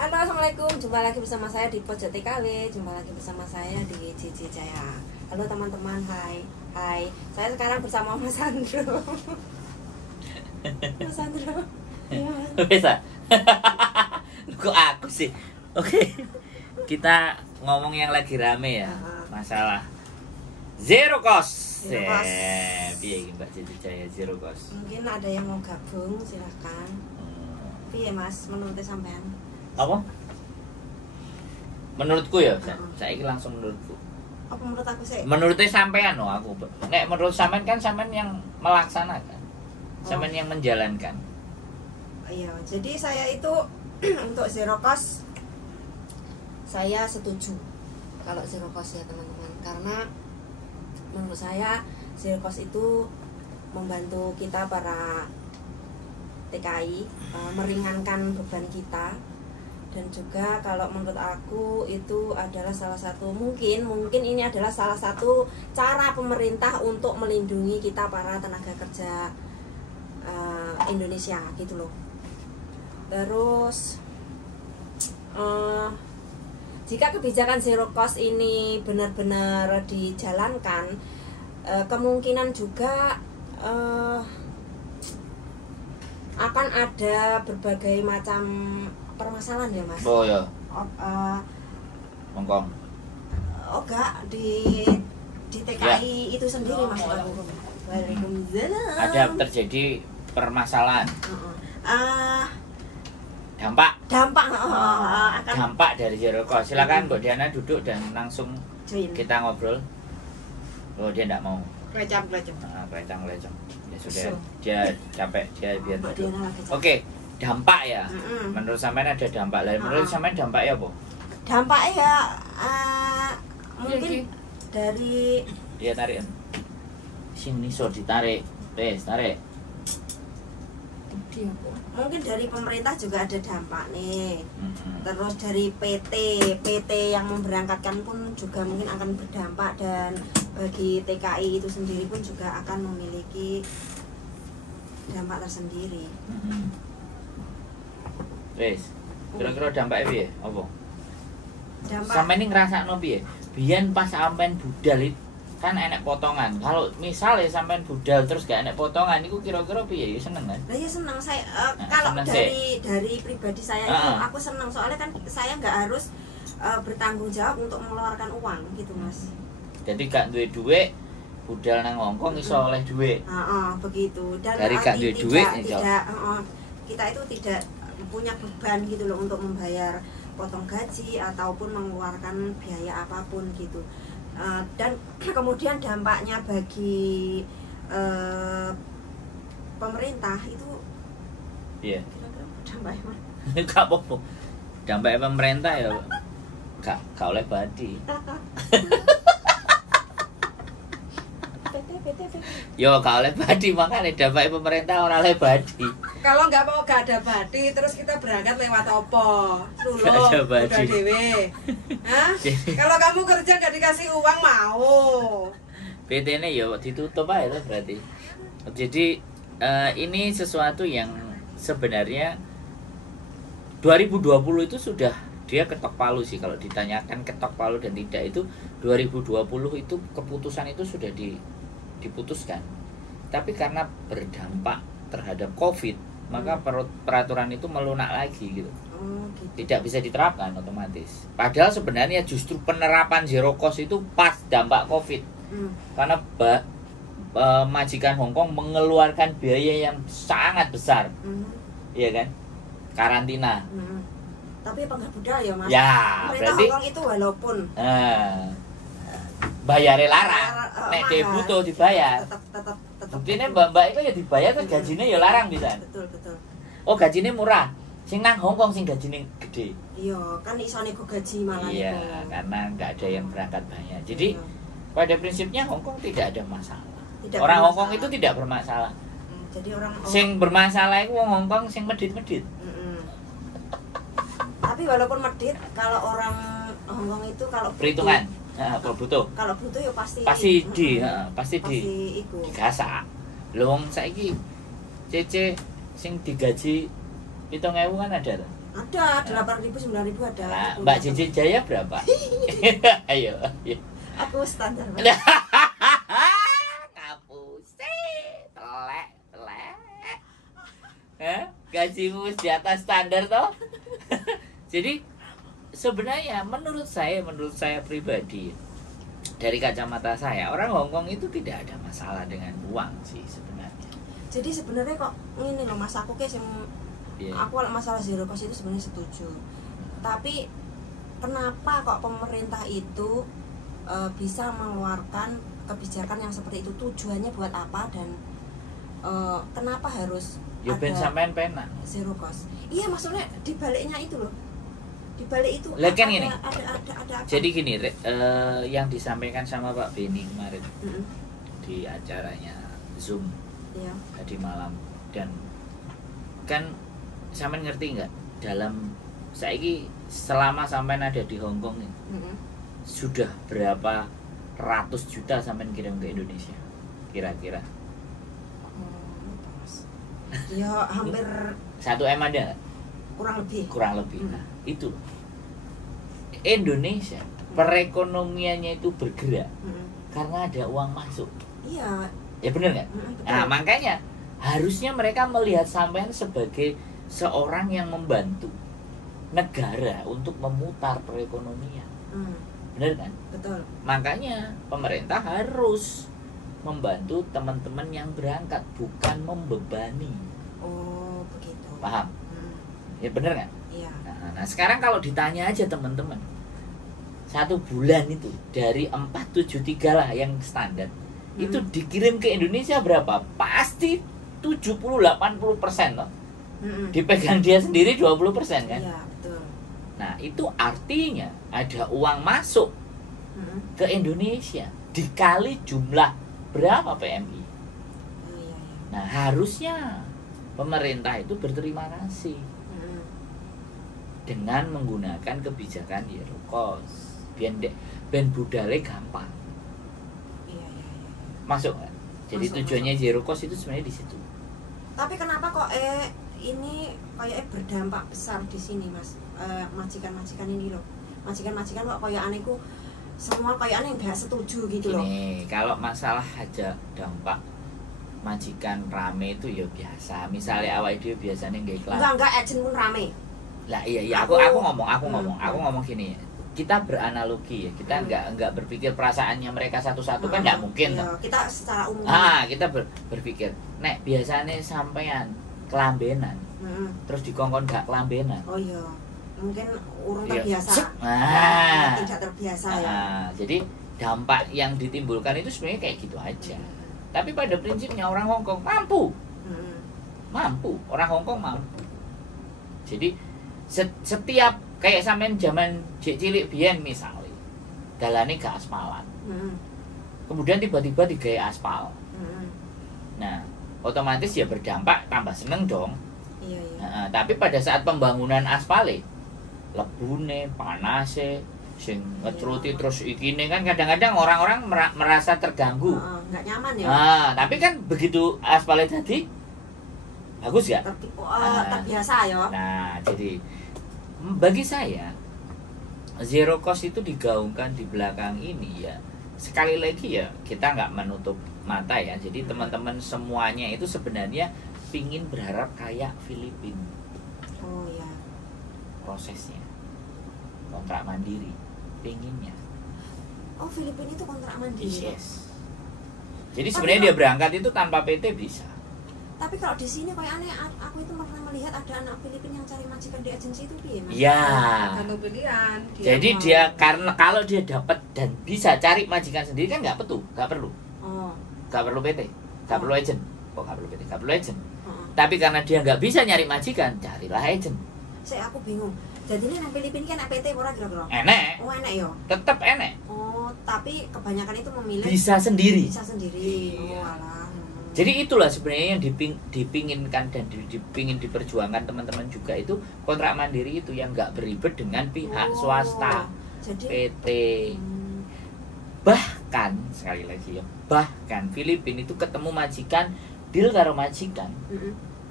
Halo, assalamualaikum. Jumpa lagi bersama saya di Pojok TKW. Jumpa lagi bersama saya di JJ Jaya. Halo teman-teman, hai. Saya sekarang bersama Mas Sandro. Mas Sandro. Bisa. Kok aku sih? Oke. Kita ngomong yang lagi rame ya. Masalah zero cost. Zero cost. Piye iki Mbak JJ Jaya zero cost? Mungkin ada yang mau gabung, silahkan. Piye Mas, menurut sampean? Apa? Menurutku ya, saiki langsung menurutku. Apa menurut aku sih? Menurutnya sampean loh aku. Nek menurut sampean kan sampean yang melaksanakan. Sampean yang menjalankan. Iya, jadi saya itu untuk zero cost saya setuju kalau zero cost ya teman-teman, karena menurut saya zero cost itu membantu kita para TKI meringankan beban kita. Dan juga kalau menurut aku itu adalah salah satu mungkin ini adalah salah satu cara pemerintah untuk melindungi kita para tenaga kerja Indonesia gitu loh. Terus jika kebijakan zero cost ini benar-benar dijalankan, kemungkinan juga akan ada berbagai macam permasalahan ya Mas. Oh ya. Mongkong. Oh enggak, di TKI ya. Itu sendiri Mas. Waalaikumsalam. Ada terjadi permasalahan. Dampak dari zero cost. Silakan Mbak Diana duduk dan langsung kita ngobrol. Oh dia enggak mau. Kelecam. Ya sudah, dia capek, dia biar duduk. Oke. Dampak ya, menurut sampean ada dampak lain. Menurut sampean dampaknya apa? Dampaknya ya mungkin dari dia tarik. Sini so ditarik, tarik. Mungkin dari pemerintah juga ada dampak nih. Terus dari PT yang memberangkatkan pun juga mungkin akan berdampak, dan bagi TKI itu sendiri pun juga akan memiliki dampak tersendiri. Wes, kira-kira dampaknya piye? Apa? Dampak Sampe ini ngrasakno piye? Biyen pas sampean budal kan enek potongan. Kalau misal ya sampean budal terus gak enek potongan, itu kira-kira piye? Ya seneng kan? Nah, ya seneng saya. Kalau dari pribadi saya itu aku seneng, soalnya kan saya nggak harus bertanggung jawab untuk mengeluarkan uang gitu Mas. Jadi gak duwe duit, budal nang Hongkong iso oleh duit. Begitu. Dan dari gak duwe duit kita itu tidak punya beban gitu loh untuk membayar potong gaji ataupun mengeluarkan biaya apapun gitu. Dan kemudian dampaknya bagi pemerintah itu kira-kira dampaknya gak apa-apa. Dampaknya pemerintah ya gak oleh badi. Yo gak oleh badi, makanya dampaknya pemerintah orang oleh badi. Kalau nggak mau gak ada badi, terus kita berangkat lewat opo? Gak ada badi. Udah dewe. Kalau kamu kerja nggak dikasih uang mau? PT-nya yo ditutup aja lah berarti. Jadi ini sesuatu yang sebenarnya 2020 itu sudah dia ketok palu sih, kalau ditanyakan ketok palu dan tidak, itu 2020 itu keputusan itu sudah diputuskan. Tapi karena berdampak terhadap COVID, maka peraturan itu melunak lagi gitu. Gitu. Tidak bisa diterapkan otomatis. Padahal sebenarnya justru penerapan zero cost itu pas dampak COVID. Karena majikan Hongkong mengeluarkan biaya yang sangat besar. Iya kan? Karantina. Tapi apa nggak budal ya Mas? Ya, pemerintah berarti Hongkong itu walaupun bayarnya larang, nek dia butuh dibayar. Tetap. Buktinya mbak-mbak itu ya dibayar, terus gajinya ya larang bisa. Betul. Oh gajinya murah, sing nang Hongkong sing gajinya gede. Iya, kan iso nego gaji malah. Iya, karena nggak ada yang berangkat banyak. Jadi pada prinsipnya Hongkong tidak ada masalah. Orang Hongkong itu tidak bermasalah. Jadi orang sing bermasalah itu wong Hongkong sing medit-medit. Tapi walaupun medit, kalau orang Hongkong itu kalau perhitungan, kalau butuh ya pasti digasak. Lho wong saiki CC sing digaji 7.000 kan ada tuh. Ada 8.000 9.000 ada. Nah, Mbak Jeje Jaya berapa? Ayo. Aku standar. Kapus. Telek. Gajimu di atas standar toh. Jadi sebenarnya menurut saya pribadi, dari kacamata saya, orang Hongkong itu tidak ada masalah dengan uang sih sebenarnya. Jadi sebenarnya kok ini loh Mas, aku kayak aku kalau masalah zero cost itu sebenarnya setuju. Tapi kenapa kok pemerintah itu bisa mengeluarkan kebijakan yang seperti itu? Tujuannya buat apa dan kenapa harus ya ben sampean penak zero cost? Iya, maksudnya di baliknya itu loh. Di balik itu kan ada, gini. Ada apa? Jadi gini, yang disampaikan sama Pak Beni kemarin di acaranya Zoom tadi malam, dan kan sampean ngerti nggak, dalam saiki selama sampean ada di Hongkong ini sudah berapa ratus juta sampean kirim ke Indonesia kira-kira? Ya hampir 1 M ada? Kurang lebih. Nah, itu Indonesia perekonomiannya itu bergerak karena ada uang masuk. Iya. Ya benar nggak? Nah, makanya harusnya mereka melihat sampean sebagai seorang yang membantu negara untuk memutar perekonomian. Benar kan? Betul. Makanya pemerintah harus membantu teman-teman yang berangkat, bukan membebani. Oh, begitu. Paham? Ya benar kan? Iya. Nah, sekarang kalau ditanya aja teman-teman, 1 bulan itu dari 473 lah yang standar, itu dikirim ke Indonesia berapa? Pasti 70-80% loh. Dipegang dia sendiri 20% kan? Iya, betul. Nah, itu artinya ada uang masuk ke Indonesia dikali jumlah berapa PMI. Iya. Nah, harusnya pemerintah itu berterima kasih dengan menggunakan kebijakan zero cost. Ben budale gampang. Iya. Masuk kan? Jadi tujuannya zero cost itu sebenarnya di situ. Tapi kenapa kok ini kayak berdampak besar di sini, Mas? Majikan-majikan ini loh. Majikan-majikan kok kayak anehku semua kayak aneh nggak setuju gitu loh. Gini, kalau masalah aja dampak majikan rame itu ya biasa. Misalnya awal dia biasanya nggak iklan. Enggak agen pun rame. Lah iya aku ngomong gini. Kita beranalogi ya, kita nggak berpikir perasaannya mereka satu-satu kan nggak mungkin iya, kita secara umum. Kita berpikir, nek biasanya sampean kelambenan, terus dikongkon gak kelambenan. Oh iya, mungkin urung terbiasa. Tidak terbiasa ya. Jadi dampak yang ditimbulkan itu sebenarnya kayak gitu aja. Tapi pada prinsipnya orang Hongkong mampu, orang Hongkong mampu. Jadi setiap kayak sampean zaman cilik biyen misalnya dalane gak aspalan, kemudian tiba-tiba digawe aspal. Nah, otomatis ya berdampak tambah seneng dong. Iya. Tapi pada saat pembangunan aspale, lebune, panase, sing ngecruti terus ikine kan kadang-kadang orang-orang merasa terganggu. Nggak nyaman ya. Tapi kan begitu aspalnya tadi bagus ya? Terbiasa ya. Nah, jadi bagi saya zero cost itu digaungkan di belakang ini ya. Sekali lagi ya kita nggak menutup mata ya. Jadi teman-teman semuanya itu sebenarnya pingin berharap kayak Filipina. Oh ya. Prosesnya kontrak mandiri, pinginnya. Oh, Filipina itu kontrak mandiri. Yes. Jadi sebenarnya dia berangkat itu tanpa PT bisa. Tapi kalau di sini kayak aneh, aku itu pernah melihat ada anak Filipina yang cari majikan di agensi itu piye, Mas? Ya. Satu pilihan. Jadi dia karena kalau dia dapat dan bisa cari majikan sendiri kan nggak perlu. Nggak perlu PT, nggak perlu agent. Kok nggak perlu PT? Nggak perlu agent. Tapi karena dia nggak bisa nyari majikan, carilah agent. Aku bingung. Jadi ini yang Filipina kan PT ora kira-kira? Enek. Oh, enek ya. Tetap enek. Oh, tapi kebanyakan itu memilih bisa sendiri. Oh, alah. Jadi itulah sebenarnya yang dipinginkan dan dipingin diperjuangkan teman-teman juga itu kontrak mandiri itu yang nggak beribet dengan pihak swasta, jadi, PT. Bahkan sekali lagi ya, bahkan Filipina itu ketemu majikan, deal karo majikan,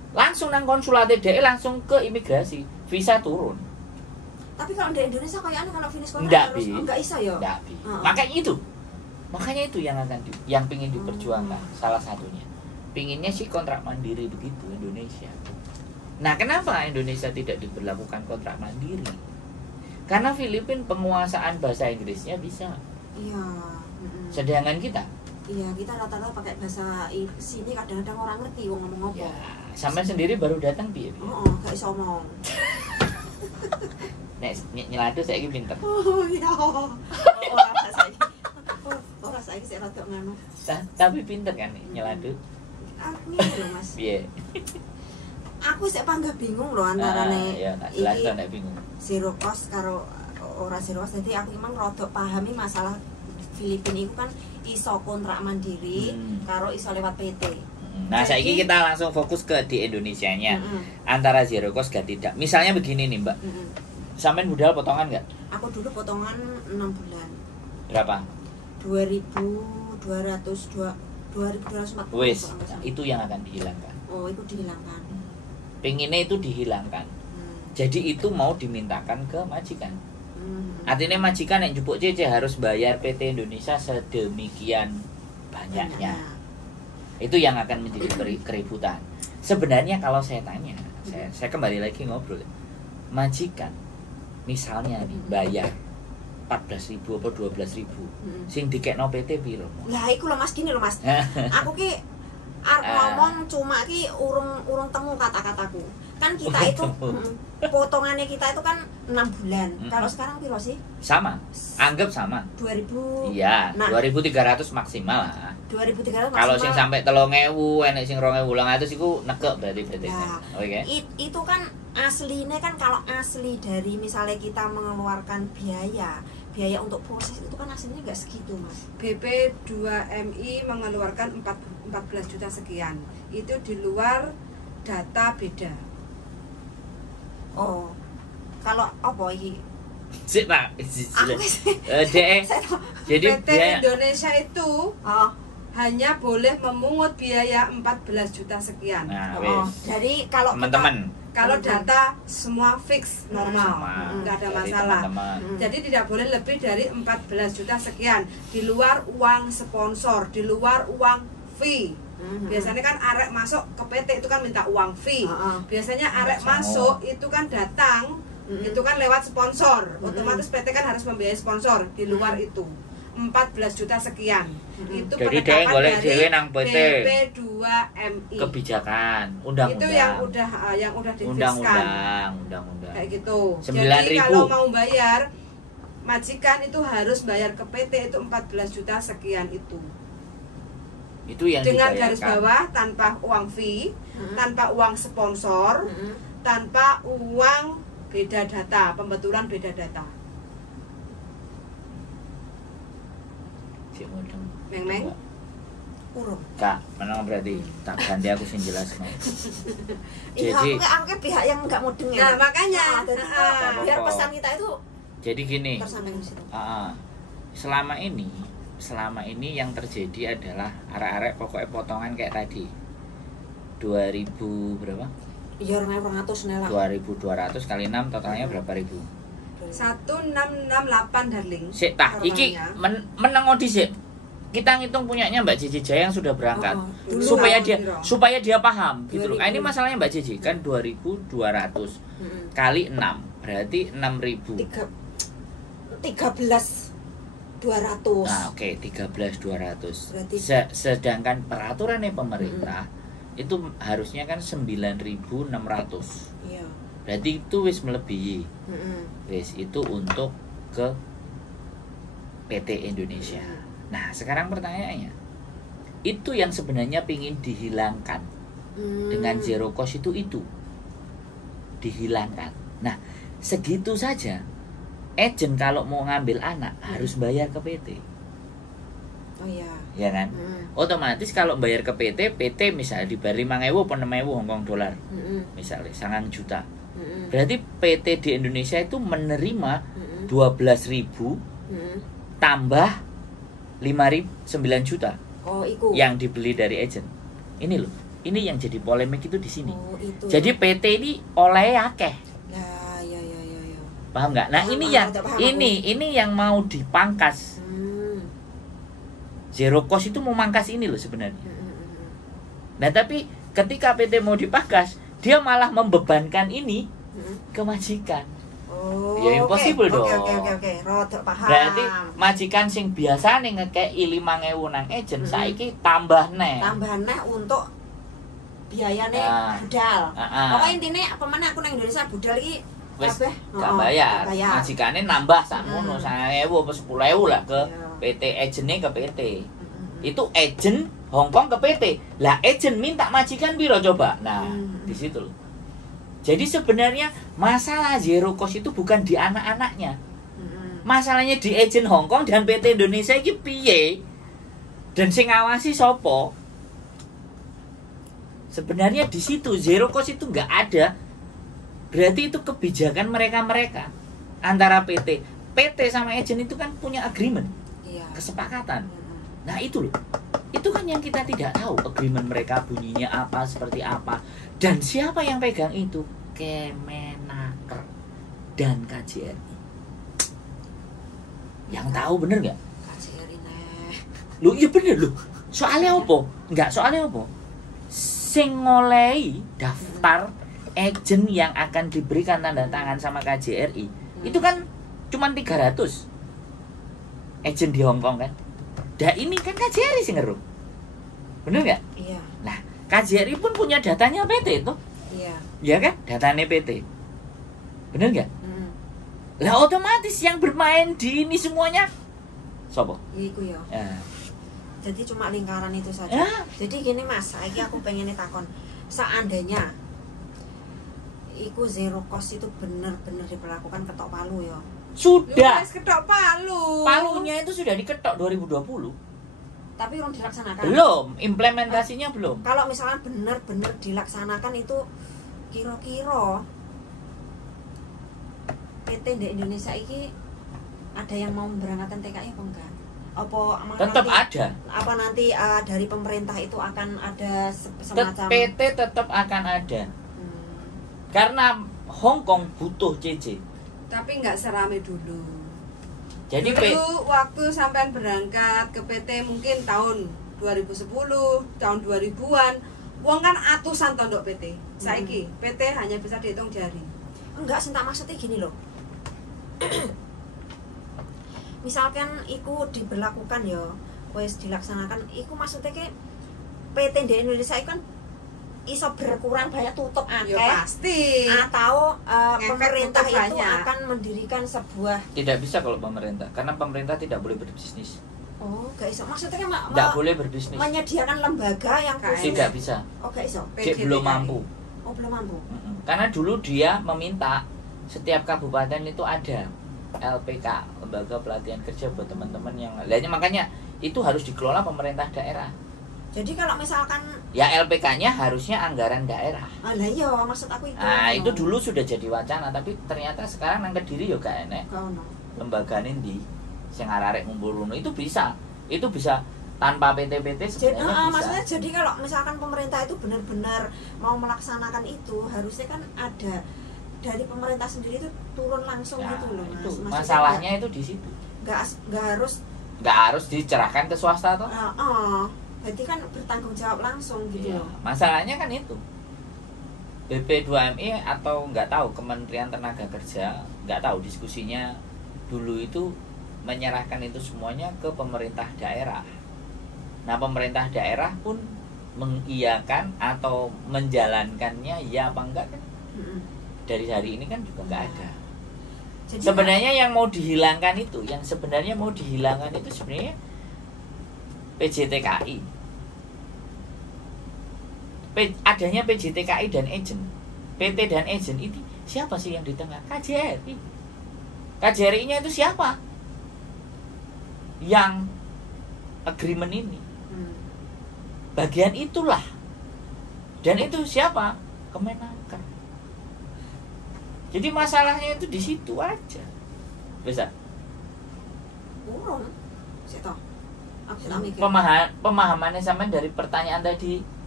langsung nang konsulat DE langsung ke imigrasi, visa turun. Tapi kalau di Indonesia kayaknya kalau finish kontrak Nggak harus bi. enggak bisa ya. Nggak bi. Heeh. Makanya itu yang akan yang pingin diperjuangkan salah satunya. Pinginnya sih kontrak mandiri begitu Indonesia. Nah, kenapa Indonesia tidak diberlakukan kontrak mandiri? Karena Filipina penguasaan bahasa Inggrisnya bisa. Iya. Sedangkan kita, Iya, kita rata-rata pakai bahasa sini kadang-kadang orang ngerti wong ngomong apa. ya, sampai sendiri baru datang piye? Heeh, gak iso ngomong. Nek nyeladu saiki pinter. Oh iya. Ora saiki. Ora saiki sik rada ngono. Tapi pinter kan nyeladu. Aku lho Mas. Piye? Aku sik panggah bingung lho antarane ya tak jelas nek bingung. zero cost karo ora zero cost. Jadi aku emang rada pahami masalah Filipina itu kan iso kontrak mandiri karo iso lewat PT. Nah, saiki Jadi- kita langsung fokus ke di Indonesianya. Antara zero cost gak tidak. Misalnya begini nih, Mbak. Sampean budal potongan nggak? Aku dulu potongan 6 bulan. Berapa? 2240. Wes, itu yang akan dihilangkan. Oh, itu dihilangkan. Pengennya itu dihilangkan. Jadi itu mau dimintakan ke majikan. Artinya majikan yang jupuk CC harus bayar PT Indonesia sedemikian banyaknya. Itu yang akan menjadi keributan. Sebenarnya kalau saya tanya, saya kembali lagi ngobrol. Majikan misalnya nih bayar 14.000 apa 12.000. Sing dikekno PT piro? Lah iku lho Mas, gini lho Mas. Aku ki arep ngomong cuma ki urung temu kata-kataku. Kan kita itu potongannya kita itu kan 6 bulan. Kalau sekarang piro sih? Sama. Anggap sama. 2000. Iya, Nah, 2.300 maksimal lah. 2300 maksimal. Kalau sing sampai 3.000, enek sing 2.800 iku nekek berarti PT. Nah, Oke. itu kan aslinya kan kalau asli dari misalnya kita mengeluarkan biaya untuk proses itu kan aslinya nggak segitu Mas. BP 2MI mengeluarkan 14 juta sekian. Itu di luar data beda. Oh, kalau apa ini? Sik, Pak. Aku DE. Jadi PT biaya Indonesia itu Oh, hanya boleh memungut biaya 14 juta sekian. nah, oh. wes. Jadi kalau Teman-teman, Kalau data semua fix normal, sama. nggak ada Jadi masalah. teman-teman. Jadi tidak boleh lebih dari 14 juta sekian di luar uang sponsor, di luar uang fee. Biasanya kan arek masuk ke PT itu kan minta uang fee. Biasanya arek Sama. masuk itu kan datang, itu kan lewat sponsor. Otomatis PT kan harus membiayai sponsor di luar itu. 14 juta sekian. Itu Jadi penetapan dia golek dari dhewe nang PT. BP2MI. kebijakan, Itu undang-undang. yang udah dituliskan. Undang-undang. Kayak gitu. 9.000. Jadi kalau mau bayar majikan itu harus bayar ke PT itu 14 juta sekian itu. Itu yang Dengan dibayarkan. garis bawah tanpa uang fee, tanpa uang sponsor, tanpa uang beda data, pembetulan beda data. Cik mudeng. Meng-meng. urung. Kak, menang berarti tak ganti aku sing jelas. Iya, Jadi aku kan pihak yang nggak mudeng ya. Nah, makanya Jadi biar pesan kita itu jadi gini. tersampaikan di situ. Selama ini yang terjadi adalah arek-arek pokoknya potongan kayak tadi 2000 berapa? Iya, 2.200 nih lah. 2200 kali 6 totalnya berapa ribu? 1668 darling. Sik tah iki meneng dhisik. Kita ngitung punyanya Mbak Cici Jaya yang sudah berangkat. Dulu supaya dia paham gitu loh. 2000. Ini masalahnya Mbak Cici kan 2200 kali 6 berarti 6000. 13.200. Nah, oke, 13.200. Berarti Sedangkan peraturannya pemerintah itu harusnya kan 9.600. Iya. Berarti itu wis melebihi. Wis itu untuk ke PT Indonesia. Nah, sekarang pertanyaannya, itu yang sebenarnya pingin dihilangkan dengan zero cost itu dihilangkan. Nah, segitu saja. Agent kalau mau ngambil anak harus bayar ke PT. Oh iya. Ya kan? Otomatis kalau bayar ke PT misalnya dibayar 5.000 atau 6.000 Hongkong dolar. Misalnya 9 juta. Berarti PT di Indonesia itu menerima 12.000 tambah 5.000 9 juta Oh, iku. yang dibeli dari agent. Ini loh. Ini yang jadi polemik itu di sini. Oh, itu. Jadi PT ini oleh akeh. Nah, ya. Paham nggak? Nah, ini yang mau dipangkas. Zero cost itu mau mangkas ini loh sebenarnya. Nah, tapi ketika PT mau dipangkas, dia malah membebankan ini ke majikan. Oh, ya impossible dong. Oke. Rodok paham. Berarti majikan sing biasane ngekeki 5.000 nang agent, saiki tambah neh untuk biayane budal. Pokoknya intinya apa mana aku nang Indonesia budal iki wis gak bayar. Majikane nambah sakmono 9.000 apa 10.000 lah ke PT, agentnya ke PT. Itu agent Hongkong ke PT. Lah agent minta majikan piro coba? Nah, di situ loh. Jadi sebenarnya masalah zero cost itu bukan di anak-anaknya. Masalahnya di agent Hongkong dan PT Indonesia iki piye? Dan sing ngawasi sopo? Sebenarnya di situ zero cost itu nggak ada. Berarti itu kebijakan mereka antara PT sama agent itu kan punya agreement, kesepakatan. Nah itu loh, itu kan yang kita tidak tahu agreement mereka bunyinya apa, seperti apa, dan siapa yang pegang itu. Kemenaker dan KJRI. Yang tahu bener nggak? KJRI neh. Lu iya bener loh. Soalnya apa? Soalnya apa? Sing ngolehi daftar agent yang akan diberikan tanda tangan sama KJRI itu kan cuma 300 agent di Hongkong kan. Dah ini kan KJRI sih ngeru. Bener nggak? Iya. Nah, KJRI pun punya datanya PT itu. Iya. Iya kan? Datanya PT. Bener nggak? Lah otomatis yang bermain di ini semuanya sopo? Iku ya. Jadi cuma lingkaran itu saja. Jadi gini Mas, saiki aku pengen takon. Seandainya iku zero cost itu bener-bener diperlakukan ketok palu ya. Sudah. Ketok palu. Palunya itu sudah diketok 2020. Tapi belum dilaksanakan. Belum, implementasinya belum. Kalau misalnya bener-bener dilaksanakan itu kira-kira PT di Indonesia ini ada yang mau memberangkatkan TKI apa enggak? Apa tetap nanti, ada. Apa nanti dari pemerintah itu akan ada semacam PT tetap akan ada. Karena Hongkong butuh CC. Tapi nggak serame dulu. Jadi dulu waktu sampean berangkat ke PT mungkin tahun 2010, tahun 2000-an, uang kan atusan tondok PT. Saiki PT hanya bisa dihitung jari. Enggak, sih tak maksudnya gini loh. Misalkan iku diberlakukan ya, wes dilaksanakan, iku maksudnya ke PT di Indonesia itu kan iso berkurang banyak tutup akeh. Ya pasti. Atau pemerintah itu akan mendirikan sebuah. Tidak bisa kalau pemerintah, karena pemerintah tidak boleh berbisnis. Oh, gak iso. Maksudnya kan tidak boleh berbisnis. Menyediakan lembaga yang khusus. Tidak bisa. Oh, gak iso. Belum mampu. Oh, belum mampu. Karena dulu dia meminta setiap kabupaten itu ada LPK, lembaga pelatihan kerja buat teman-teman yang lainnya, makanya itu harus dikelola pemerintah daerah. Jadi kalau misalkan ya LPK-nya harusnya anggaran daerah. Ah lah iya, maksud aku itu. Nah, itu dulu sudah jadi wacana, tapi ternyata sekarang nang Kediri yo gak enek. Lembaga ndi sing arek ngumpul rono itu bisa. Itu bisa tanpa PT-PT sebenarnya bisa. Maksudnya jadi kalau misalkan pemerintah itu benar-benar mau melaksanakan itu, harusnya kan ada dari pemerintah sendiri itu turun langsung gitu loh, Mas. Itu masalahnya itu di situ. Nggak harus dicerahkan ke swasta toh. Berarti kan bertanggung jawab langsung gitu loh. Masalahnya kan itu. BP2MI atau nggak tahu Kementerian Tenaga Kerja, nggak tahu diskusinya dulu itu menyerahkan itu semuanya ke pemerintah daerah. Nah, pemerintah daerah pun mengiyakan atau menjalankannya ya apa enggak kan? Dari hari ini kan juga nggak ada. Jadi sebenarnya yang mau dihilangkan itu, itu sebenarnya PJTKI. Adanya PJTKI dan agent, PT dan agent ini siapa sih yang di tengah? KJRI. KJRI-nya itu siapa? Yang agreement ini. Bagian itulah. Dan itu siapa? Kemenaker. Jadi masalahnya itu di situ aja. Bisa? Urung. Sito. Pemahamannya sama dari pertanyaan tadi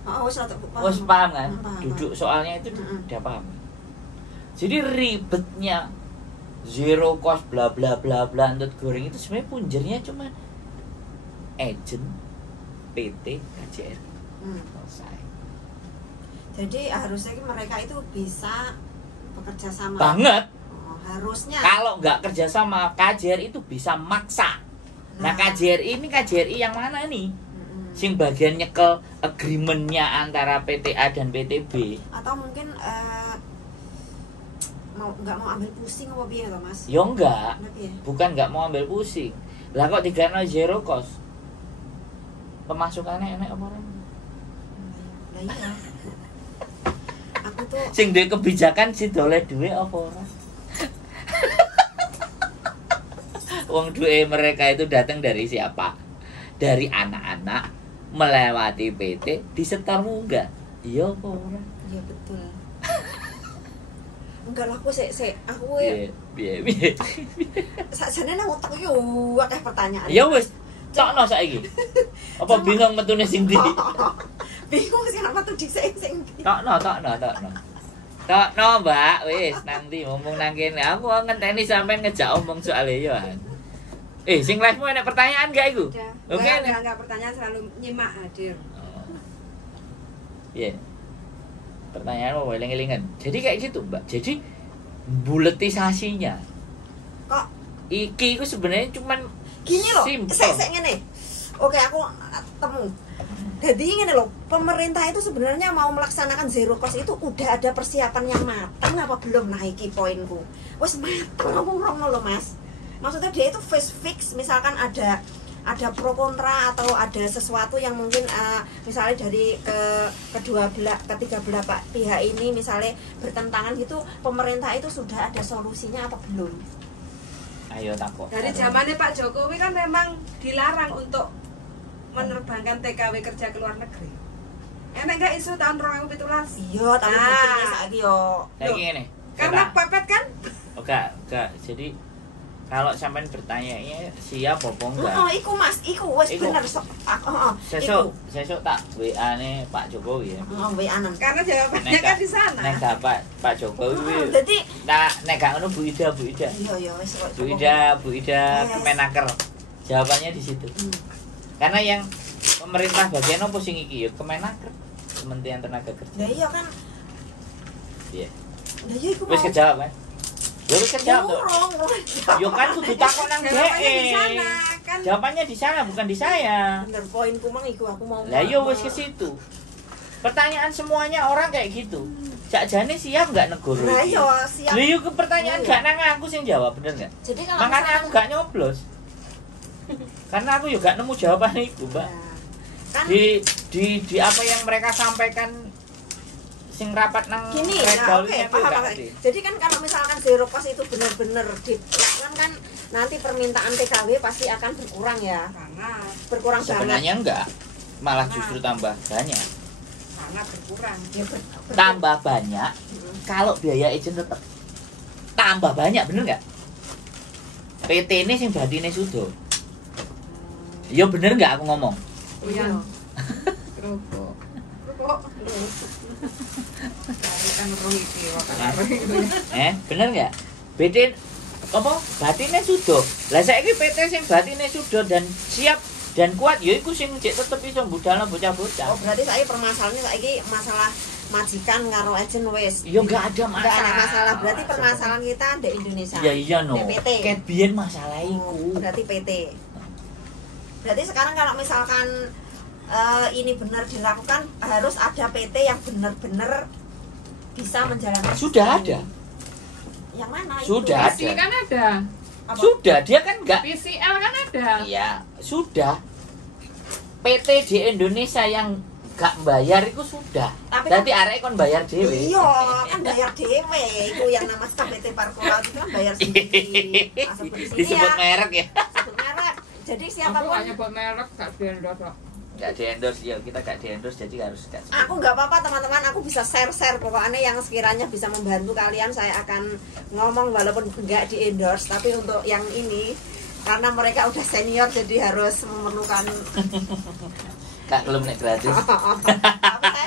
Oh, wis paham kan? Paham. Duduk soalnya itu dia paham. Jadi ribetnya zero cost bla bla bla bla untuk goreng itu sebenarnya punjernya cuma agent PT KJRI. Selesai. Jadi harusnya mereka itu bisa bekerja sama. Banget. Harusnya. Kalau nggak kerja sama KJRI itu bisa maksa. Nah KJRI ini KJRI yang mana nih? Sing bagian nyekel agreementnya antara PTA dan PTB. Atau mungkin nggak mau ambil pusing apa piye to Mas? Ya enggak. Bukan nggak mau ambil pusing. Lah kok digano zero cost? Pemasukannya enak apa ora? Lah iya. Aku tuh Sing duwe kebijakan si doleh duwe apa ora? Wong duwe mereka itu datang dari siapa? Dari anak-anak melewati PT disetor munggah. Iya apa ora? Iya betul. Enggak lah aku aku piye. Sakjane nang utek yo akeh pertanyaan. Ya wis, cokno saiki. Apa bingung metune sing ndi? Bingung sing apa tuh sing ndi. Tokno, Mbak, wis nanti ngomong nang kene. Aku ngenteni sampean ngejak omong soal yo. Sing live-mu enak pertanyaan gak iku? Oke, enggak pertanyaan, selalu nyimak hadir. Iya. Pertanyaan mau eling-elingan. Jadi kayak gitu, Mbak. Jadi buletisasinya. Kok iki itu sebenarnya cuman gini loh. Sek ngene. Oke, aku temu. Jadi ngene loh, pemerintah itu sebenarnya mau melaksanakan zero cost itu udah ada persiapan yang matang apa belum? Nah, iki poinku. Wes matang aku ngrungokno lho, Mas. Maksudnya dia itu fix misalkan ada pro kontra atau ada sesuatu yang mungkin misalnya dari ketiga belah pihak ini misalnya bertentangan gitu, pemerintah itu sudah ada solusinya apa belum? Ayo takut. Dari zamannya Pak Jokowi kan memang dilarang untuk menerbangkan TKW kerja ke luar negeri. Enak nggak isu tahun 2017? Iya, tahun ini saiki yo. Kayak gini. Karena pepet kan? Enggak. Jadi kalau sampean bertanya siap apa enggak? Iku Mas, iku wis bener sok. Sesuk tak WA-ne Pak Jokowi ya. WA-an. Karena jawabannya kan di sana. Nek gak Pak Jokowi. Dadi nek gak ngono Bu Ida. Iya wis kok. Bu Ida Kemenaker. Jawabannya di situ. Karena yang pemerintah bagian apa sing iki ya Kemenaker, Kementerian Tenaga Kerja. Lah iya kan. Iya. Lah iya iku. Wis kejawab kan? Ya wis kejawab to. Yo kan kudu takon nang dhek. Jawabannya di sana bukan di saya. Bener poinku mang iku aku mau. Lah yo wis ke situ. Pertanyaan semuanya orang kayak gitu. Sakjane siap enggak negara? Lah yo siap. Lha yo ke pertanyaan gak nang aku sing jawab, bener enggak? Jadi kalau makanya aku gak nyoblos. Karena aku juga nemu jawabannya itu, Mbak. Kan Di apa yang mereka sampaikan sing rapat nang gini ya, paham. Jadi kan kalau misalkan zero cost itu benar-benar dilakukan kan nanti permintaan TKW pasti akan berkurang ya. Berkurang sebenarnya enggak, malah justru tambah banyak. Sangat berkurang. Ya, tambah banyak kalau biaya agent tetap tambah banyak, bener nggak? PT ini sing batine sudo. Ya bener nggak aku ngomong? Iya. Kerupuk. Bener nggak? PT apa? Batine sudo. Lah saiki PT sing batine sudo dan siap dan kuat, ya iku sing cek tetep iso budalno bocah-bocah. Oh, berarti saiki permasalahannya saiki masalah majikan karo agent wis. Ya enggak ada masalah. Enggak ada masalah. Berarti permasalahan kita di Indonesia. Ya iya no. PT. Ket biyen masalah iku. Berarti PT. Berarti sekarang kalau misalkan ini benar dilakukan harus ada PT yang benar-benar bisa menjalankan. Sudah ada. Yang mana sudah itu? Ada. Kan ada. Apa? Sudah, dia kan enggak PCL kan ada. Iya, sudah. PT di Indonesia yang gak bayar itu sudah. Berarti kan, arek kon bayar dhewe. Iya, kan bayar dhewe. Itu yang nama PT Parkola itu kan bayar sendiri. Disebut ya. Merek ya. Disebut merek. Jadi siapapun aku nyebut merek gak di-endorse kok. Gak di-endorse, ya kita gak di-endorse jadi harus gak. Aku gak apa-apa teman-teman, aku bisa share-share pokoknya yang sekiranya bisa membantu kalian saya akan ngomong walaupun gak di-endorse, tapi untuk yang ini karena mereka udah senior jadi harus memerlukan Kak belum nek gratis. Tapi saya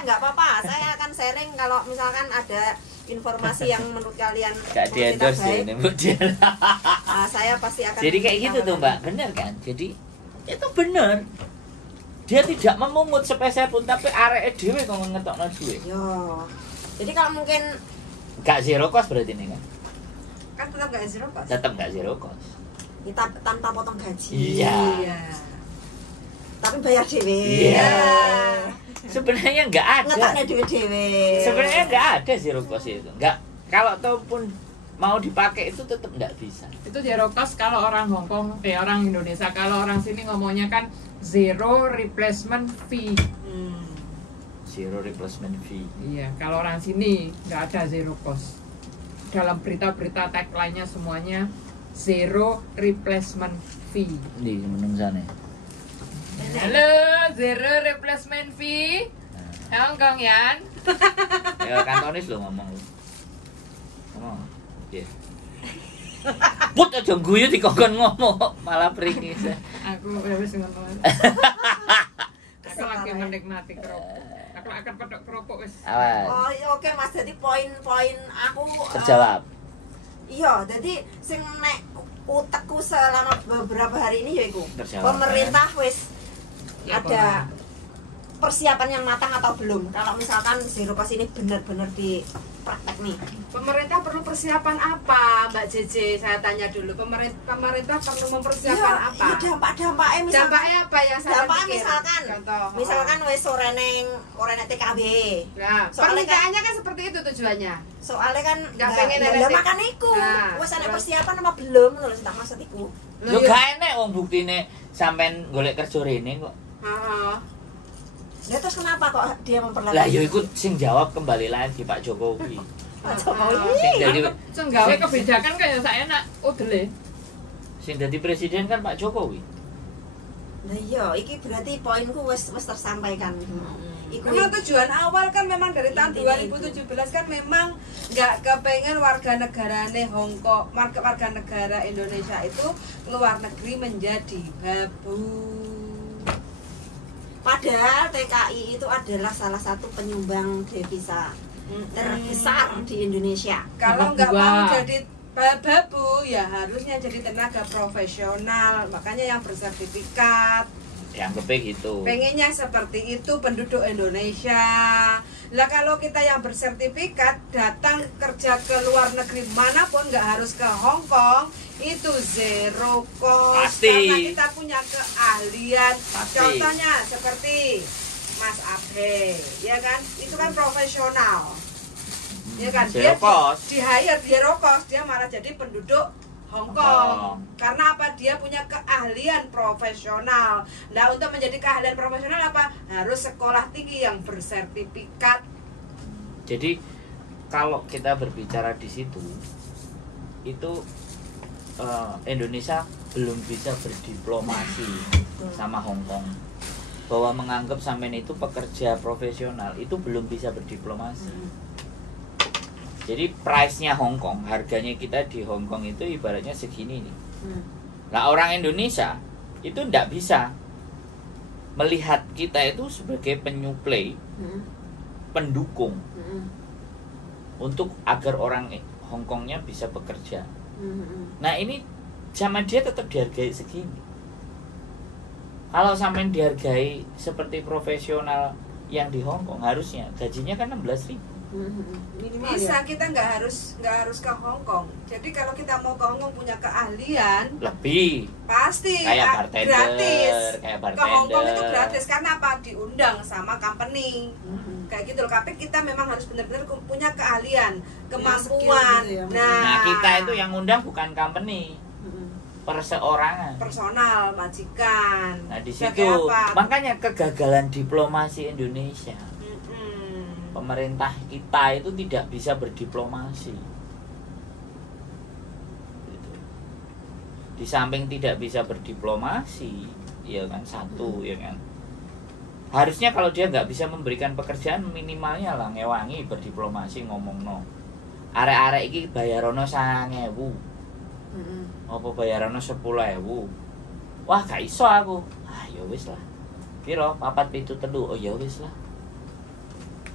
nggak apa-apa. Saya akan sharing kalau misalkan ada informasi yang menurut kalian gak di endorse ya ini Bu Dian. Saya pasti akan. Jadi kayak gitu tuh Mbak, benar kan? Jadi itu benar. Dia tidak memungut sepeser pun, tapi areke dhewe kok ngetokno duit. Yo. Jadi kalau mungkin gak zero cost berarti ini kan? Kan tetap gak zero cost. Tetap gak zero cost. kita tanpa potong gaji. Iya. Tapi bayar dhewe. Iya. Sebenarnya nggak ada. Ngetokne dhewe-dhewe. Sebenarnya nggak ada zero cost itu. Nggak. Kalau ataupun mau dipakai itu tetap nggak bisa. Itu zero cost kalau orang Hongkong, orang Indonesia. Kalau orang sini ngomongnya kan zero replacement fee. Zero replacement fee. Iya, kalau orang sini nggak ada zero cost. Dalam berita-berita tagline-nya semuanya zero replacement fee. Ini menung sana. Halo, zero replacement fee. Hongkong Yan. Ya kantonis lo ngomong lo. Ngomong. Oke. Put aja guyu dikongkon ngomong malah peringis. Aku wis ngono. Aku lagi menikmati kerupuk. Aku akan pedok kerupuk wis. Awas. Oh, iya, oke Mas. Jadi poin-poin aku Terjawab. Iya, jadi sing nek utekku selama beberapa hari ini yaiku Terjawab, pemerintah wis Ya, ada persiapan yang matang atau belum? Kalau misalkan zero cost ini benar-benar dipraktek nih. Pemerintah perlu persiapan apa, Mbak JJ? Saya tanya dulu. Pemerintah perlu mempersiapkan apa? Iya, dampak-dampaknya misalkan. Dampaknya apa yang saya Dampaknya pikir? misalkan. Contoh. Misalkan wis orene TKB. Nah, Soalnya pernikahannya kan seperti itu tujuannya. Soalnya kan Nggak pengen ada lah makan iku. Nah, Wis ana terus? persiapan apa belum ngono lho tak maksud iku. Yo gak enek wong buktine sampean golek kerja rene kok. Heeh. Lah terus kenapa kok dia memperlakukan? Lah yo iku sing jawab kembali lagi Pak Jokowi. Pak Jokowi. Sing dadi Sing gawe kebijakan kayak saya enak udele. sing dadi presiden kan Pak Jokowi. Nah iya, iki berarti poinku wis tersampaikan. Iku Memang tujuan awal kan memang dari tahun Intinya 2017 kan memang nggak kepengen warga negarane Hongkong, warga negara Indonesia itu keluar negeri menjadi babu. padahal TKI itu adalah salah satu penyumbang devisa terbesar di Indonesia. Kalau Nomor nggak dua. mau jadi babu ya harusnya jadi tenaga profesional, makanya yang bersertifikat. Yang kepik itu. Pengennya seperti itu penduduk Indonesia. Lah kalau kita yang bersertifikat datang kerja ke luar negeri manapun, nggak harus ke Hong Kong, itu zero cost. Pasti. Karena kita punya keahlian. Pasti. Contohnya seperti Mas Abe, ya kan? Itu kan profesional. Ya kan? Zero cost. Di hire zero cost, dia malah jadi penduduk Hong Kong. Karena apa? Dia punya keahlian profesional. Nah, untuk menjadi keahlian profesional apa? Harus sekolah tinggi yang bersertifikat. Jadi kalau kita berbicara di situ itu Indonesia belum bisa berdiplomasi sama Hong Kong. Bahwa menganggap sampean itu pekerja profesional itu belum bisa berdiplomasi. Jadi price-nya Hong Kong, harganya kita di Hong Kong itu ibaratnya segini nih. Nah orang Indonesia itu tidak bisa melihat kita itu sebagai penyuplai, pendukung untuk agar orang Hong Kongnya bisa bekerja. Nah ini sama dia tetap dihargai segini. Kalau sampai dihargai seperti profesional yang di Hong Kong harusnya gajinya kan 16.000. Bisa, kita nggak harus ke Hong Kong. Jadi kalau kita mau ke Hong Kong punya keahlian, Lebih pasti kayak bartender, gratis. kayak Ke Hong Kong itu bartender. gratis karena apa? Diundang sama company. Kayak gitu loh. Tapi kita memang harus benar-benar punya keahlian, kemampuan. skill gitu ya. Nah kita itu yang undang bukan company, perseorangan. personal, majikan. Nah di Sebagai situ apa? makanya kegagalan diplomasi Indonesia. Pemerintah kita itu tidak bisa berdiplomasi. Gitu. Di samping tidak bisa berdiplomasi, ya kan satu, ya kan. Harusnya kalau dia nggak bisa memberikan pekerjaan minimalnya lah ngewangi berdiplomasi ngomong no. Arek-arek iki bayarono 9.000. Apa bayarono 10.000. Wah gak iso aku. Ah ya wis lah. Piro 4,7 telu. Oh ya wis lah.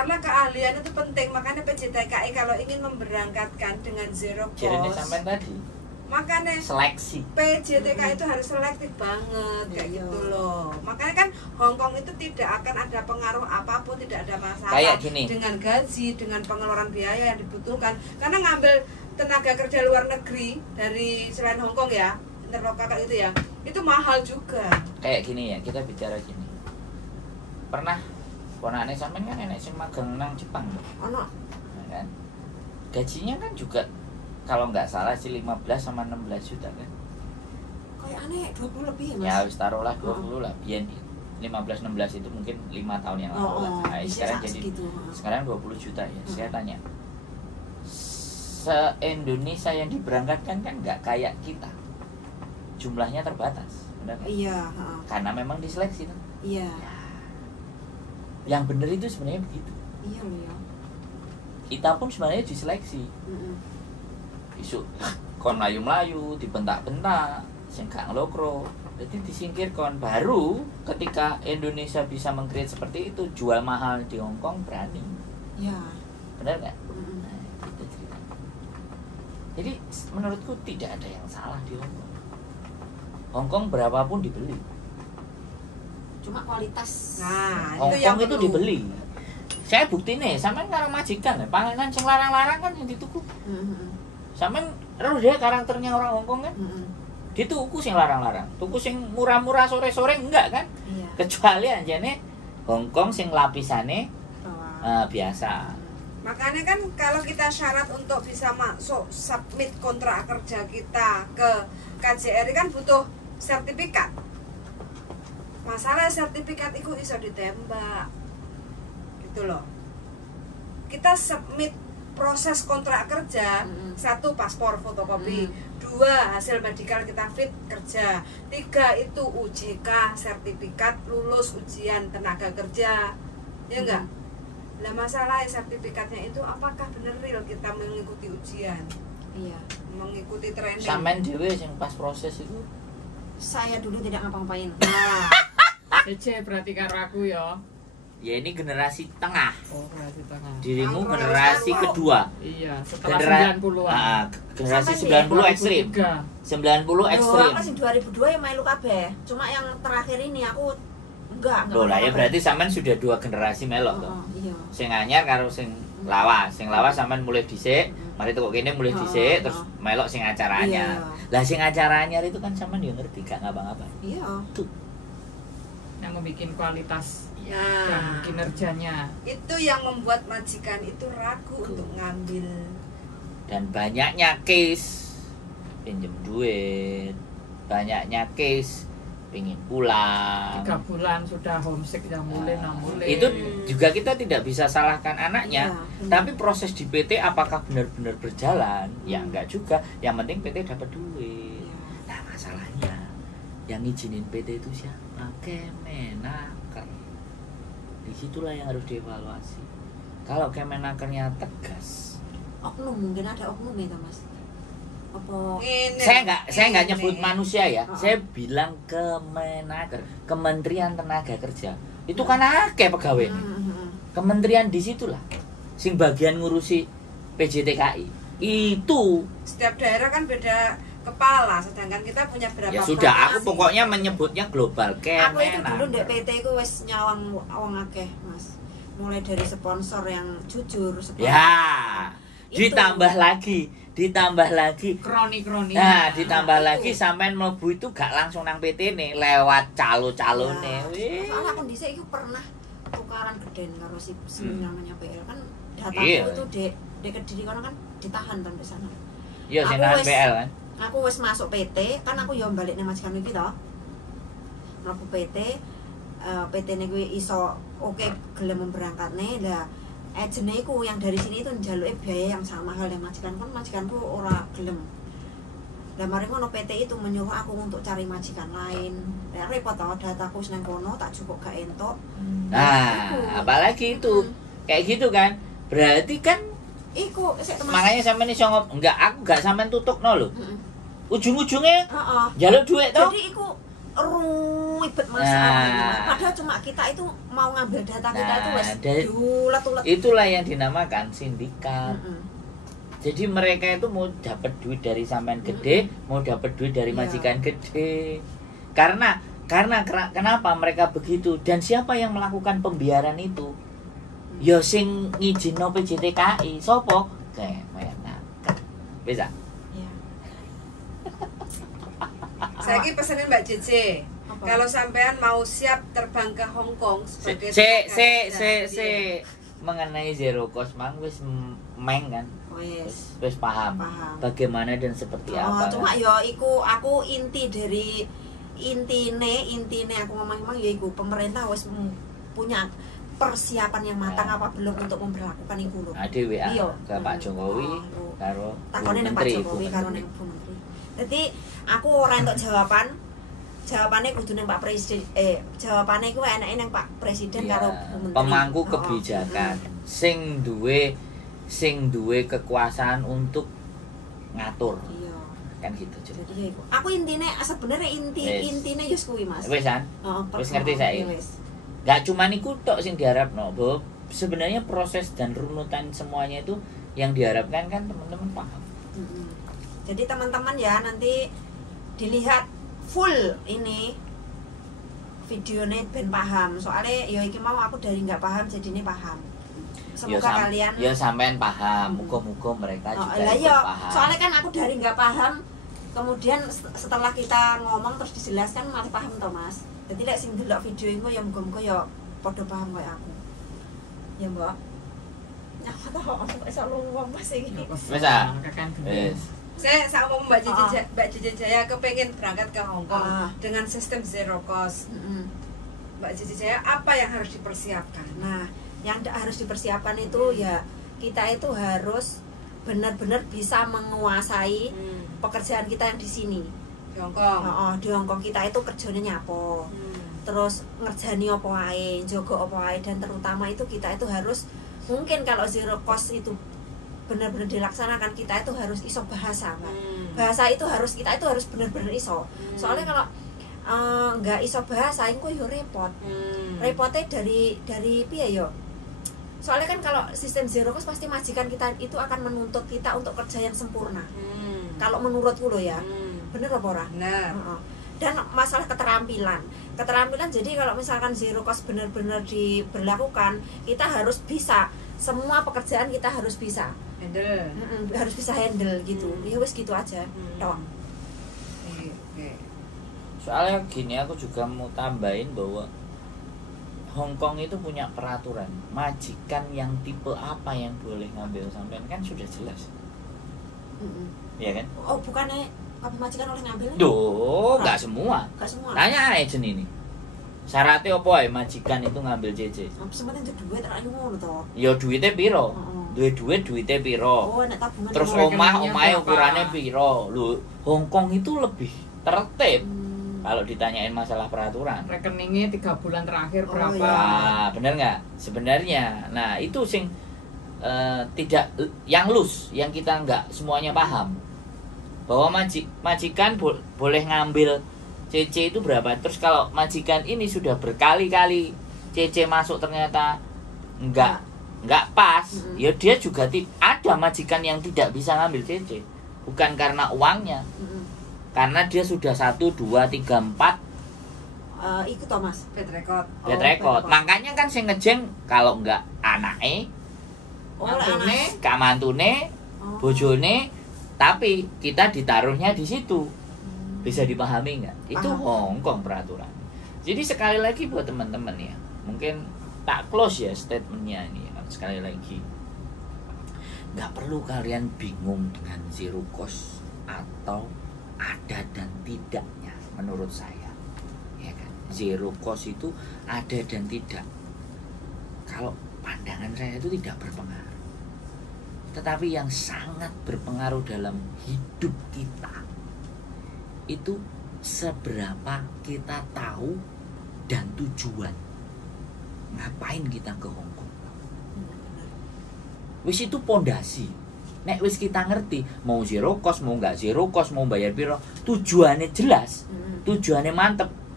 Karena keahlian itu penting, makanya PJTKI kalau ingin memberangkatkan dengan zero Jadi cost, sampean tadi makanya seleksi. PJTKI itu harus selektif banget kayak gitu loh. Makanya kan Hongkong itu tidak akan ada pengaruh apapun, tidak ada masalah Kayak gini. dengan gaji, dengan pengeluaran biaya yang dibutuhkan. Karena ngambil tenaga kerja luar negeri dari selain Hongkong ya, interlokal itu ya, itu mahal juga. Kayak gini ya, kita bicara gini. Pernah ponane sampean kan enek sing magang nang Jepang. Ono. Nah, kan? Gajinya kan juga kalau nggak salah sih 15 sama 16 juta kan. Kayak aneh 20 lebih ya, Mas. Ya wis taruhlah 20 lah. Biyen 15 16 itu mungkin 5 tahun yang lalu lah. Nah, bisa sekarang jadi segitu. sekarang 20 juta ya. Saya tanya. Se-Indonesia yang diberangkatkan kan nggak kayak kita. Jumlahnya terbatas, benar kan? Iya, Karena memang diseleksi kan. Iya. Yang benar itu sebenarnya begitu. Iya loh ya. Kita pun sebenarnya diseleksi. Isu kon melayu-melayu, dibentak-bentak, sing gak ngelokro. Jadi disingkirkan. Baru ketika Indonesia bisa meng-create seperti itu, jual mahal di Hongkong berani. Iya. Benar nggak? Nah, itu cerita. Jadi menurutku tidak ada yang salah di Hongkong. Hongkong berapapun dibeli. Cuma kualitas. Nah, Hongkong itu dibeli. Saya bukti nih, sampean karo majikan ya, panganan sing larang-larang kan yang dituku. Sampean ero dia karakternya orang Hongkong kan? Dituku sing larang-larang. Tuku sing murah-murah sore-sore enggak kan? Iya. Kecuali anjane Hongkong sing lapisane biasa. Makanya kan kalau kita syarat untuk bisa masuk submit kontrak kerja kita ke KJRI kan butuh sertifikat. Masalah sertifikat itu iso ditembak gitu loh. Kita submit proses kontrak kerja, 1 paspor fotokopi, 2 hasil medical kita fit kerja, 3 itu UJK sertifikat lulus ujian tenaga kerja, ya enggak? Lah masalah sertifikatnya itu apakah benar real kita mengikuti ujian? Iya. Mengikuti training. Sampean dhewe sing pas proses itu Saya dulu tidak ngapa-ngapain. Cece berarti karo aku ya. ya ini generasi tengah. Oh, generasi tengah. Dirimu Angkro generasi Star kedua. Iya, setelah 90-an. Generasi Sampai 90 ekstrim. 90 ekstrim. Aku sih 2002 yang melu kabeh. Cuma yang terakhir ini aku enggak Loh lah ya ngapa-ngapain. berarti sampean sudah 2 generasi melok toh. Iya. Sing anyar karo sing lawas. Sing lawas sampean mulai dhisik, mari teko kene mulai dhisik terus melok sing acara anyar. Lah sing acara anyar itu kan sampean yo ngerti gak ngapa-ngapain. Iya. Tuh. Yang membuat kualitas dan Nah, kinerjanya. itu yang membuat majikan itu ragu untuk ngambil. Dan banyaknya case pinjem duit, banyaknya case pingin pulang. 3 bulan sudah homesick yang mulai Itu juga kita tidak bisa salahkan anaknya. Iya, Tapi proses di PT apakah benar-benar berjalan? Ya enggak juga. Yang penting PT dapat duit. Nah masalahnya yang ngizinin PT itu siapa? Kemenaker. Disitulah yang harus dievaluasi. Kalau Kemenakernya tegas, Oknum mungkin ada oknum itu Mas. Apa Ini, saya nggak nyebut ini. manusia ya. Saya bilang Kemenaker, Kementerian Tenaga Kerja. Itu kan akeh pegawai. Kementerian di situlah. Sing bagian ngurusi PJTKI. Itu Setiap daerah kan beda kepala, sedangkan kita punya berapa ya sudah. Aku provinsi. pokoknya menyebutnya global Aku itu dulu Kemenaker. ndek PT ku wis nyawang wong akeh, Mas. Mulai dari sponsor yang jujur, sponsor. Ya, Itu. ditambah lagi. kroni-kroni. Nah, ditambah Itu. lagi sampean mlebu itu gak langsung nang PT nih, lewat calo-calone. Wih. Soalnya aku dhisik iku pernah tukaran geden karo si namanya PL kan dataku Iya. itu dek Kediri kono kan ditahan kan di sana. Iya, Aku senang wis- PL kan. Aku wis masuk PT, kan aku yo balik nang majikan iki to. Mlebu PT, PT ne kuwi iso oke gelem memberangkatne. Lah agene iku yang dari sini itu njaluke biaya yang sama mahal yang majikan kan majikanku ora gelem. Lah mari ngono PT itu menyuruh aku untuk cari majikan lain. Lah repot to dataku wis nang kono tak cukup gak entuk. Nah, apalagi itu. Kayak gitu kan. Berarti kan Iku sik Mas. makanya sampean iso enggak aku gak sampean tutukno lho. Heeh. Ujung-ujungnya Heeh. njaluk duit to. Jadi iku ribet masalah. Padahal cuma kita itu mau ngambil data kita itu wes ulet-ulet. Itulah yang dinamakan sindikat. Jadi mereka itu mau dapat duit dari sampean gede, mau dapat duit dari majikan gede. Karena kenapa mereka begitu dan siapa yang melakukan pembiaran itu? Ya sing ngijinno PJTKI, sopo? Kayak bisa. Iya. Saya ini pesenin Mbak JJ. Kalau sampean mau siap terbang ke Hong Kong sebagai mengenai zero cost mang wis meng kan. Wis paham. Bagaimana dan seperti apa. Cuma ya iku aku intine aku ngomong ya iku pemerintah wis punya persiapan yang matang apa belum untuk memperlakukan iku lho. Dhewe ke Pak Jokowi karo takone nang Pak Jokowi karo nang Bu Menteri. Dadi aku ora entuk jawabannya kudu nang Pak Presiden. Jawabannya iku enake nang Pak Presiden karo Bu Menteri. Pemangku kebijakan sing duwe kekuasaan untuk ngatur. Iya. Kan gitu. Jadi ya iku. Aku sebenarnya intine yus kuwi Mas. Wis kan? Wis ngerti saya. Gak cuma niku tok sing diharapno, bahwa sebenarnya proses dan runutan semuanya itu yang diharapkan kan teman-teman paham. Jadi teman-teman ya nanti dilihat full ini videonya ben paham. Soalnya ya iki mau aku dari nggak paham jadi ini paham. Semoga kalian ya sampean paham, muga-muga mereka juga paham. Soalnya kan aku dari nggak paham, kemudian setelah kita ngomong terus dijelaskan malah paham toh Mas. Jadi lek sing delok video iku ya muga-muga ya padha paham kaya aku. Ya, Mbak. Ya kata aku iso luwung Mas iki. Wis ah. Wis. Saya sama Mbak JJ Jaya kepengen berangkat ke Hong Kong dengan sistem zero cost. Mbak JJ Jaya apa yang harus dipersiapkan? Nah, yang harus dipersiapkan itu ya kita itu harus benar-benar bisa menguasai pekerjaan kita yang di sini. Di Hong Kong. Di Hong Kong kita itu kerjanya nyapo. Terus ngerjani apa wae, njogo apa wae dan terutama itu kita itu harus mungkin kalau zero cost itu benar-benar dilaksanakan kita itu harus iso bahasa, Mbak. Bahasa itu harus kita itu harus benar-benar iso. Soalnya kalau nggak iso bahasa itu yo repot. Repotnya dari piye yo? Soalnya kan kalau sistem zero cost pasti majikan kita itu akan menuntut kita untuk kerja yang sempurna. Kalau menurutku lo ya. Bener apa ora? Bener. Dan masalah keterampilan jadi kalau misalkan zero cost benar-benar diberlakukan kita harus bisa semua pekerjaan kita harus bisa handle harus bisa handle gitu ya wes gitu aja doang. Soalnya gini aku juga mau tambahin bahwa Hong Kong itu punya peraturan majikan yang tipe apa yang boleh ngambil sampean kan sudah jelas. Iya kan? Oh bukannya apa majikan oleh ngambil? Enggak semua. Tanya aja ini. Syaratnya apa ae majikan itu ngambil JJ? Sempetin duit ra ngono to. Ya duitnya piro? Duwe duitnya piro? Oh, nek tabungan. Terus omahe ukurannya piro? Lho, Hong Kong itu lebih tertib. Kalau ditanyain masalah peraturan. Rekeningnya 3 bulan terakhir berapa? Nah, bener nggak? Sebenarnya, nah itu sing tidak yang loose, yang kita nggak semuanya paham. Bahwa majikan boleh ngambil CC itu berapa. Terus kalau majikan ini sudah berkali-kali CC masuk ternyata nggak pas, ya dia juga ada majikan yang tidak bisa ngambil CC. Bukan karena uangnya, karena dia sudah 1, 2, 3, 4 ikut Thomas bad record. Makanya kan saya ngejeng kalau nggak anake, kamantune, bojone, tapi kita ditaruhnya di situ. Bisa dipahami nggak? Itu Hong Kong peraturan. Jadi sekali lagi buat teman-teman ya, mungkin tak close ya statementnya ini. Sekali lagi, nggak perlu kalian bingung dengan zero cost atau ada dan tidaknya. Menurut saya, ya kan, zero cost itu ada dan tidak. Kalau pandangan saya itu tidak berpengaruh. Tetapi yang sangat berpengaruh dalam hidup kita itu seberapa kita tahu dan tujuan ngapain kita ke Hong Kong. Wis itu pondasi. Nek wis kita ngerti mau zero cost, mau nggak zero cost, mau bayar piro, tujuannya jelas, tujuannya mantep,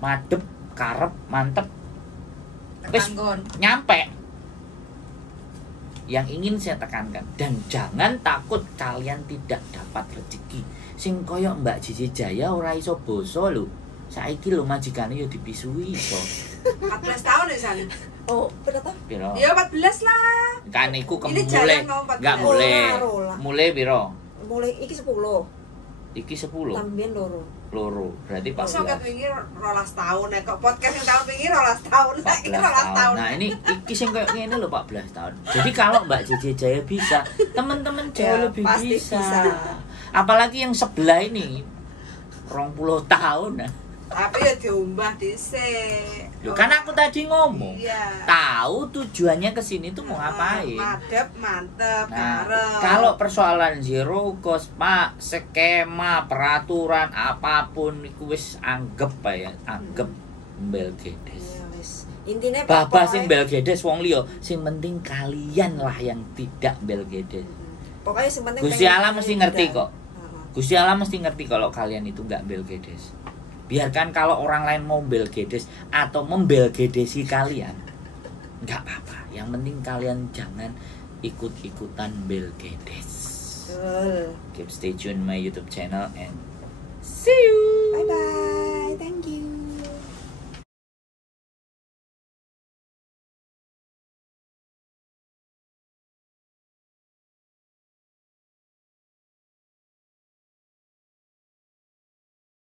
madep, karep, mantep. Wis Tekan kon. nyampe. Yang ingin saya tekankan, dan jangan takut kalian tidak dapat rezeki. Sing koyo Mbak Cici Jaya ora iso basa lho. Saiki lho majikane yo dipisui iso. 14 tahun ya San. Oh, berapa? Piro? Ya 14 lah. Kan iku Ini mulai jangan mau 14. enggak mulai. Rola. Mulai piro? Mulai iki 10. Iki 10. Tambien loro. Loro. Berarti Masa ket 14. wingi 12 tahun nek kok podcast yang tahun wingi 12 tahun. Lah iki 12 tahun. Nah, ini iki sing kayak ngene lho 14 tahun. Jadi kalau Mbak Cici Jaya bisa, teman-teman jauh Ya, lebih pasti bisa. bisa. Apalagi yang sebelah ini 20 tahun. Tapi ya diombah dhisik. Loh, kan aku tadi ngomong. Iya. Tahu tujuannya ke sini tuh mau ngapain. Madep, mantep, Nah, karep. kalau persoalan zero cost, Pak, skema, peraturan apapun iku wis anggap ya, anggap mbel gedes. Ya wis. Intine Babah sing mbel gedes wong liya, sing penting kalian lah yang tidak mbel gedes. Pokoknya sing penting Gusti pengen Allah mesti ngerti tidak. kok. Gusti Allah mesti ngerti kalau kalian itu nggak mbel gedes. Biarkan kalau orang lain mau mbel gedes atau membel gedesi kalian, nggak apa-apa. Yang penting kalian jangan ikut-ikutan mbel gedes. Betul. Keep stay tune my YouTube channel and see you. Bye bye. Thank you.